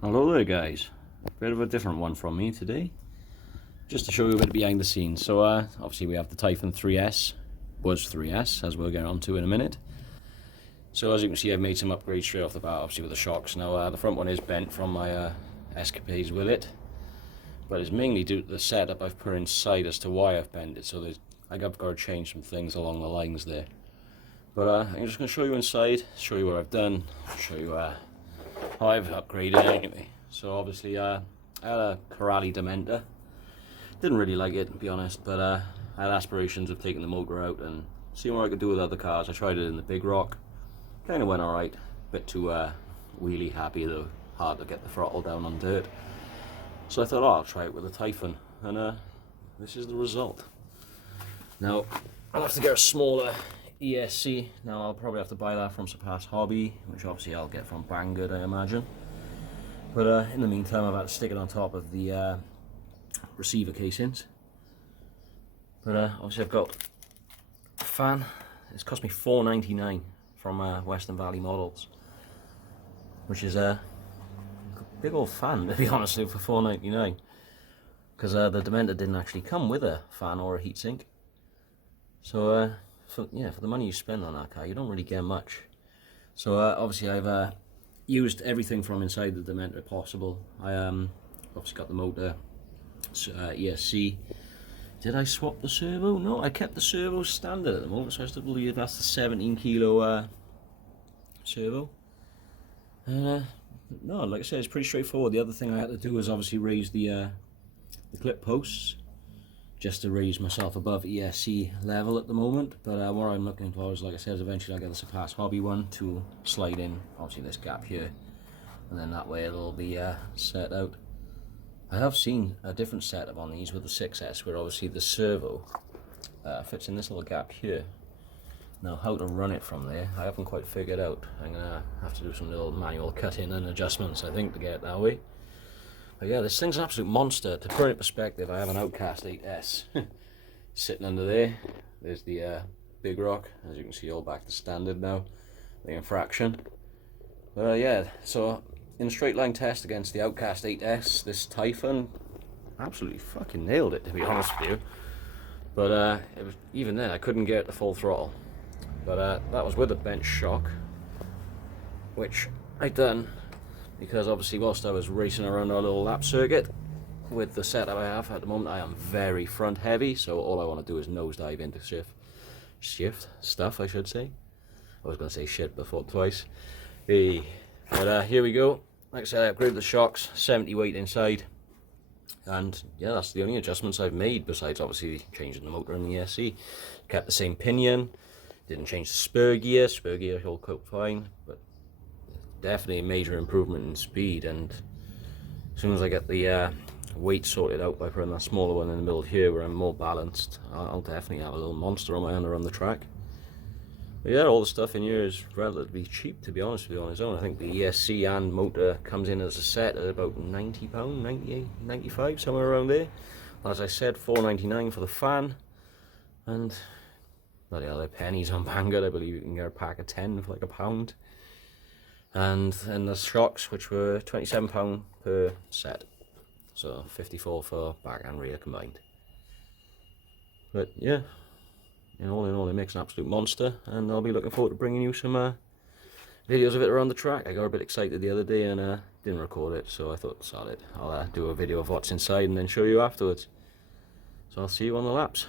Hello there guys, bit of a different one from me today, just to show you a bit behind the scenes. So obviously we have the Typhon 3S, was 3S, as we'll get on to in a minute. So as you can see, I've made some upgrades straight off the bat, obviously with the shocks. Now the front one is bent from my escapades with it, but it's mainly due to the setup I've put inside as to why I've bent it. So I've got to change some things along the lines there. But I'm just going to show you inside, show you what I've done, show you how I've upgraded anyway. So obviously I had a Arrma dementor. Didn't really like it, to be honest, but I had aspirations of taking the motor out and seeing what I could do with other cars. I tried it in the Big Rock, kind of went alright. Bit too wheelie happy though, hard to get the throttle down on dirt. So I thought, oh, I'll try it with a Typhon, and this is the result. Now I'll have to get a smaller ESC. Now I'll probably have to buy that from Surpass Hobby, which obviously I'll get from Banggood, I imagine. But in the meantime, I've had to stick it on top of the receiver casings. But obviously I've got a fan. It's cost me $4.99 from Western Valley Models, which is a big old fan, to be honest, for $4.99. Because the Dementor didn't actually come with a fan or a heatsink. So for the money you spend on that car, you don't really get much. So obviously I've used everything from inside the Dementor possible. I obviously got the motor, ESC. Did I swap the servo? No, I kept the servo standard at the moment, so I still believe that's the 17 kilo servo. And no, like I said, it's pretty straightforward. The other thing I had to do was obviously raise the clip posts, just to raise myself above ESC level at the moment. But what I'm looking for is, like I said, eventually I'll get the Surpass Hobby one to slide in, obviously this gap here, and then that way it'll be set out. I have seen a different setup on these with the 6S, where obviously the servo fits in this little gap here. Now how to run it from there, I haven't quite figured out. I'm going to have to do some little manual cutting and adjustments, I think, to get it that way. But yeah, this thing's an absolute monster. To put it in perspective, I have an Outcast 8S sitting under there. There's the Big Rock, as you can see, all back to standard now, the infraction. But yeah, so in a straight line test against the Outcast 8S, this Typhon absolutely fucking nailed it, to be honest with you. But it was, even then, I couldn't get the full throttle. But that was with a bench shock, which I done. Because obviously whilst I was racing around our little lap circuit with the setup I have at the moment, I am very front heavy, so all I want to do is nosedive into shift stuff, I should say. I was going to say shit before twice. Hey. But here we go. Like I said, I upgraded the shocks, 70 weight inside, and yeah, that's the only adjustments I've made, besides obviously changing the motor and the ESC. Kept the same pinion, didn't change the spur gear all coat fine, but definitely a major improvement in speed. And as soon as I get the weight sorted out by putting that smaller one in the middle here where I'm more balanced, I'll definitely have a little monster on my hand around the track. But yeah, all the stuff in here is relatively cheap, to be honest with you, on its own. I think the ESC and motor comes in as a set at about £90, 98, 95, somewhere around there. As I said, $4.99 for the fan, and bloody hell, they're pennies on Banggood. I believe you can get a pack of 10 for like £1. And then the shocks, which were £27 per set, so 54 for back and rear combined. But yeah, in all, it makes an absolute monster, and I'll be looking forward to bringing you some videos of it around the track. I got a bit excited the other day and didn't record it, so I thought, sod it, I'll do a video of what's inside and then show you afterwards. So I'll see you on the laps.